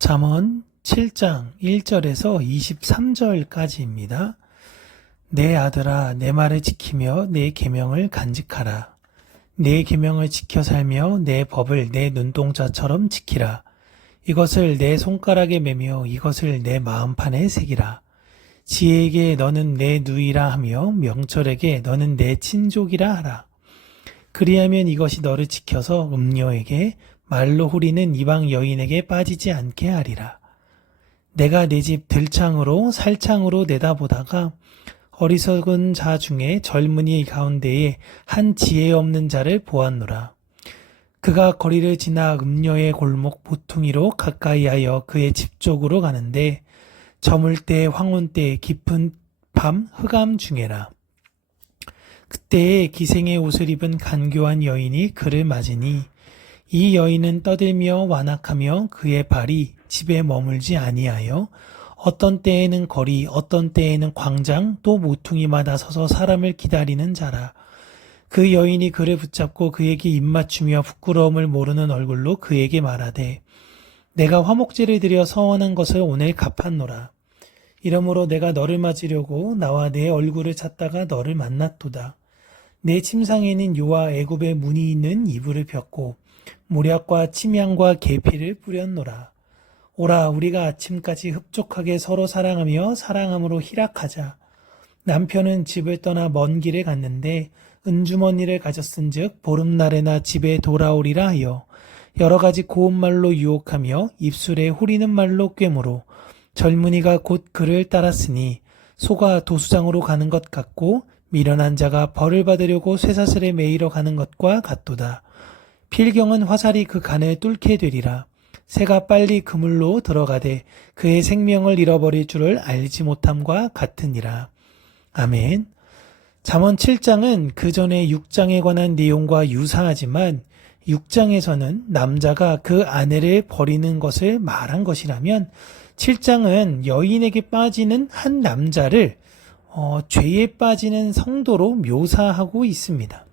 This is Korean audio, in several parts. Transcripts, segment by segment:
잠언 7장 1절에서 23절까지입니다. 내 아들아 내 말을 지키며 내 계명을 간직하라. 내 계명을 지켜 살며 내 법을 내 눈동자처럼 지키라. 이것을 내 손가락에 매며 이것을 내 마음판에 새기라. 지혜에게 너는 내 누이라 하며 명철에게 너는 내 친족이라 하라. 그리하면 이것이 너를 지켜서 음녀에게 말로 후리는 이방 여인에게 빠지지 않게 하리라. 내가 내 집 들창으로 살창으로 내다보다가 어리석은 자 중에 젊은이 가운데에 한 지혜 없는 자를 보았노라. 그가 거리를 지나 음녀의 골목 모퉁이로 가까이하여 그의 집 쪽으로 가는데 저물 때 황혼 때 깊은 밤 흑암 중에라. 그때에 기생의 옷을 입은 간교한 여인이 그를 맞으니 이 여인은 떠들며 완악하며 그의 발이 집에 머물지 아니하여 어떤 때에는 거리, 어떤 때에는 광장, 또 모퉁이마다 서서 사람을 기다리는 자라. 그 여인이 그를 붙잡고 그에게 입맞추며 부끄러움을 모르는 얼굴로 그에게 말하되 내가 화목제를 드려 서원한 것을 오늘 갚았노라. 이러므로 내가 너를 맞으려고 나와 내 얼굴을 찾다가 너를 만났도다. 내 침상에는 요와 애굽의 문이 있는 이불을 폈고 모략과 침향과 계피를 뿌렸노라. 오라 우리가 아침까지 흡족하게 서로 사랑하며 사랑함으로 희락하자. 남편은 집을 떠나 먼 길에 갔는데 은주머니를 가졌은즉 보름날에나 집에 돌아오리라 하여 여러 가지 고운 말로 유혹하며 입술에 후리는 말로 꿰므로 젊은이가 곧 그를 따랐으니 소가 도수장으로 가는 것 같고 미련한 자가 벌을 받으려고 쇠사슬에 매이러 가는 것과 같도다. 필경은 화살이 그 간을 뚫게 되리라. 새가 빨리 그물로 들어가되 그의 생명을 잃어버릴 줄을 알지 못함과 같으니라. 아멘. 잠언 7장은 그 전에 6장에 관한 내용과 유사하지만 6장에서는 남자가 그 아내를 버리는 것을 말한 것이라면 7장은 여인에게 빠지는 한 남자를 어, 죄에 빠지는 성도로 묘사하고 있습니다.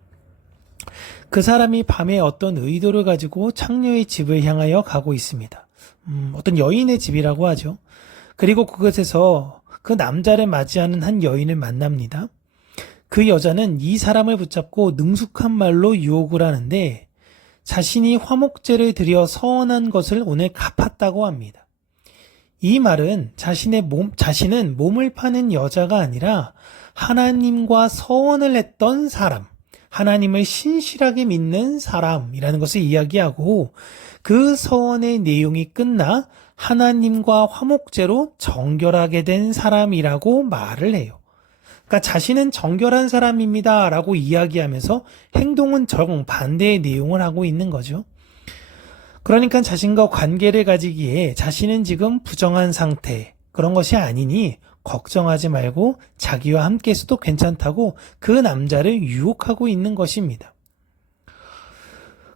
그 사람이 밤에 어떤 의도를 가지고 창녀의 집을 향하여 가고 있습니다. 음, 어떤 여인의 집이라고 하죠. 그리고 그것에서 그 남자를 맞이하는 한 여인을 만납니다. 그 여자는 이 사람을 붙잡고 능숙한 말로 유혹을 하는데 자신이 화목제를 드려 서원한 것을 오늘 갚았다고 합니다. 이 말은 자신의 몸, 자신은 몸을 파는 여자가 아니라 하나님과 서원을 했던 사람, 하나님을 신실하게 믿는 사람이라는 것을 이야기하고 그 서원의 내용이 끝나 하나님과 화목제로 정결하게 된 사람이라고 말을 해요. 그러니까 자신은 정결한 사람입니다. 라고 이야기하면서 행동은 정반대의 내용을 하고 있는 거죠. 그러니까 자신과 관계를 가지기에 자신은 지금 부정한 상태, 그런 것이 아니니 걱정하지 말고 자기와 함께 있어도 괜찮다고 그 남자를 유혹하고 있는 것입니다.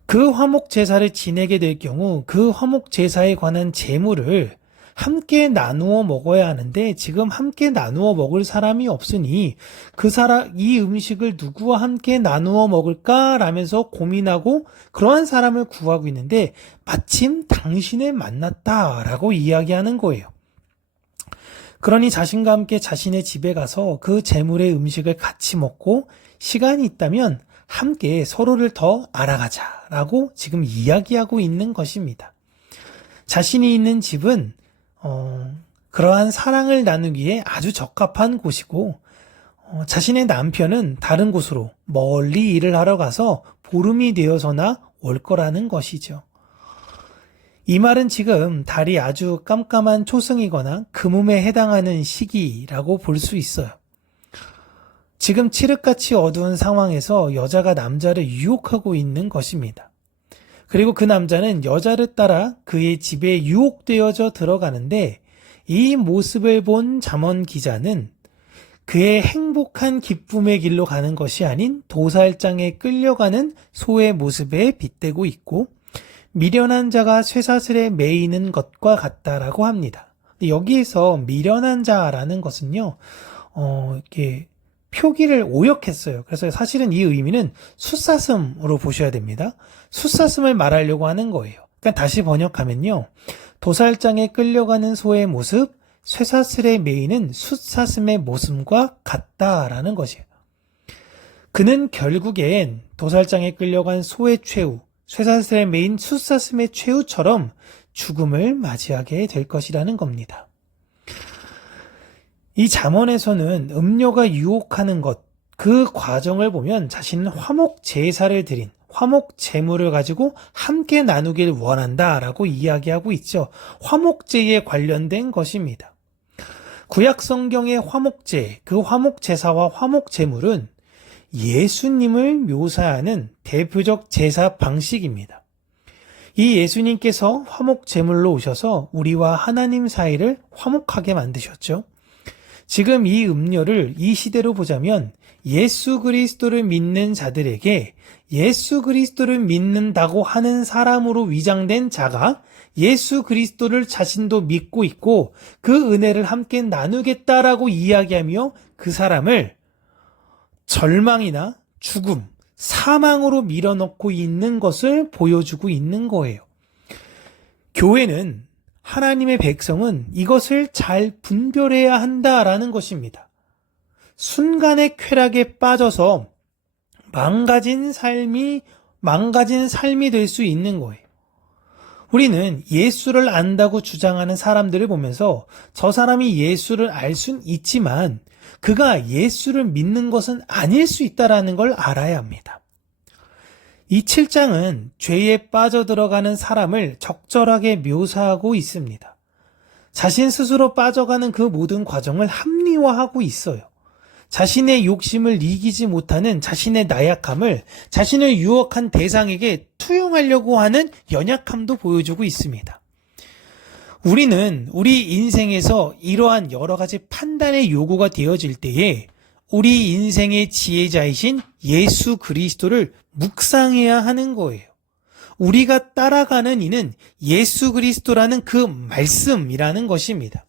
그 화목 제사를 지내게 될 경우 그 화목 제사에 관한 재물을 함께 나누어 먹어야 하는데 지금 함께 나누어 먹을 사람이 없으니 그 사람 이 음식을 누구와 함께 나누어 먹을까라면서 고민하고 그러한 사람을 구하고 있는데 마침 당신을 만났다라고 이야기하는 거예요. 그러니 자신과 함께 자신의 집에 가서 그 재물의 음식을 같이 먹고 시간이 있다면 함께 서로를 더 알아가자라고 지금 이야기하고 있는 것입니다. 자신이 있는 집은 어, 그러한 사랑을 나누기에 아주 적합한 곳이고 어, 자신의 남편은 다른 곳으로 멀리 일을 하러 가서 보름이 되어서나 올 거라는 것이죠. 이 말은 지금 달이 아주 깜깜한 초승이거나 금음에 해당하는 시기라고 볼 수 있어요. 지금 칠흑같이 어두운 상황에서 여자가 남자를 유혹하고 있는 것입니다. 그리고 그 남자는 여자를 따라 그의 집에 유혹되어져 들어가는데 이 모습을 본 잠언 기자는 그의 행복한 기쁨의 길로 가는 것이 아닌 도살장에 끌려가는 소의 모습에 빗대고 있고 미련한 자가 쇠사슬에 매이는 것과 같다라고 합니다. 여기에서 미련한 자라는 것은요, 어, 이렇게 표기를 오역했어요. 그래서 사실은 이 의미는 숫사슴으로 보셔야 됩니다. 숫사슴을 말하려고 하는 거예요. 그러니까 다시 번역하면요. 도살장에 끌려가는 소의 모습, 쇠사슬의 메이는 숫사슴의 모습과 같다라는 것이에요. 그는 결국엔 도살장에 끌려간 소의 최후, 쇠사슬의 메인 숫사슴의 최후처럼 죽음을 맞이하게 될 것이라는 겁니다. 이 잠언에서는 음료가 유혹하는 것, 그 과정을 보면 자신은 화목 제사를 드린 화목 제물을 가지고 함께 나누길 원한다 라고 이야기하고 있죠. 화목제에 관련된 것입니다. 구약 성경의 화목제, 그 화목 제사와 화목 제물은 예수님을 묘사하는 대표적 제사 방식입니다. 이 예수님께서 화목 제물로 오셔서 우리와 하나님 사이를 화목하게 만드셨죠. 지금 이 음료를 이 시대로 보자면 예수 그리스도를 믿는 자들에게 예수 그리스도를 믿는다고 하는 사람으로 위장된 자가 예수 그리스도를 자신도 믿고 있고 그 은혜를 함께 나누겠다라고 이야기하며 그 사람을 절망이나 죽음, 사망으로 밀어넣고 있는 것을 보여주고 있는 거예요. 교회는 하나님의 백성은 이것을 잘 분별해야 한다라는 것입니다. 순간의 쾌락에 빠져서 망가진 삶이 망가진 삶이 될 수 있는 거예요. 우리는 예수를 안다고 주장하는 사람들을 보면서 저 사람이 예수를 알 순 있지만 그가 예수를 믿는 것은 아닐 수 있다라는 걸 알아야 합니다. 이 7장은 죄에 빠져들어가는 사람을 적절하게 묘사하고 있습니다. 자신 스스로 빠져가는 그 모든 과정을 합리화하고 있어요. 자신의 욕심을 이기지 못하는 자신의 나약함을 자신을 유혹한 대상에게 투영하려고 하는 연약함도 보여주고 있습니다. 우리는 우리 인생에서 이러한 여러 가지 판단의 요구가 되어질 때에 우리 인생의 지혜자이신 예수 그리스도를 묵상해야 하는 거예요. 우리가 따라가는 이는 예수 그리스도라는 그 말씀이라는 것입니다.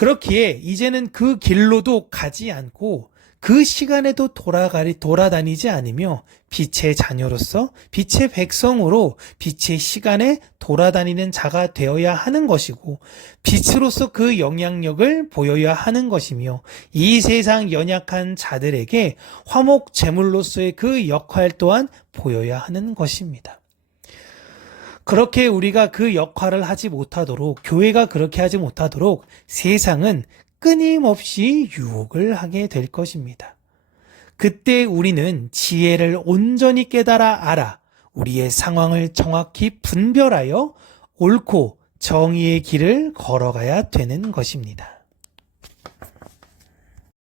그렇기에 이제는 그 길로도 가지 않고 그 시간에도 돌아가리, 돌아다니지 않으며 빛의 자녀로서 빛의 백성으로 빛의 시간에 돌아다니는 자가 되어야 하는 것이고 빛으로서 그 영향력을 보여야 하는 것이며 이 세상 연약한 자들에게 화목 제물로서의 그 역할 또한 보여야 하는 것입니다. 그렇게 우리가 그 역할을 하지 못하도록, 교회가 그렇게 하지 못하도록 세상은 끊임없이 유혹을 하게 될 것입니다. 그때 우리는 지혜를 온전히 깨달아 알아 우리의 상황을 정확히 분별하여 옳고 정의의 길을 걸어가야 되는 것입니다.